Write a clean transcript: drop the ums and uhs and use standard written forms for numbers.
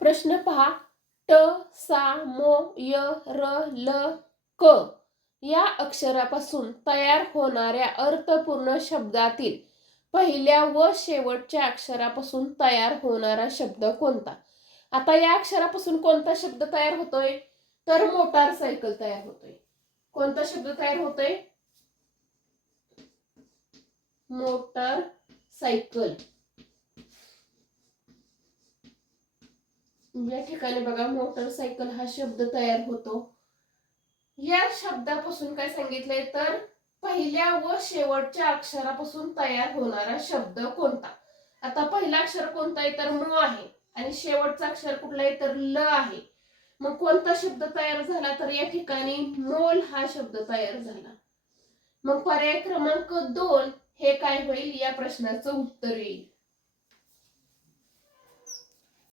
प्रश्न पहा. ट, सा, मो, य, र, ल, क या अक्षरापासून तयार होणाऱ्या अर्थपूर्ण शब्दातील पहिल्या व शेवटच्या अक्षरापासून तयार होणारा शब्द कोणता? आता या अक्षरापासून कोणता शब्द तयार होतोय? तर मोटारसायकल तयार होतोय. कोणता शब्द तयार होतोय? मोटारसायकल. या ठिकाणी बघा मोटारसायकल हा शब्द तयार होतो. या शब्दापासून काय सांगितलंय तर पहिल्या व शेवटच्या अक्षरापासून तयार होणारा शब्द कोणता? आता पहिला अक्षर कोणता आहे तर म आहे आणि शेवटचा अक्षर कुठला आहे तर ल आहे. मग कोणता शब्द तयार झाला तर या ठिकाणी मोल हा शब्द तयार झाला. मग पर्याय क्रमांक 2 हे काय होईल? या प्रश्नाचं उत्तर येईल.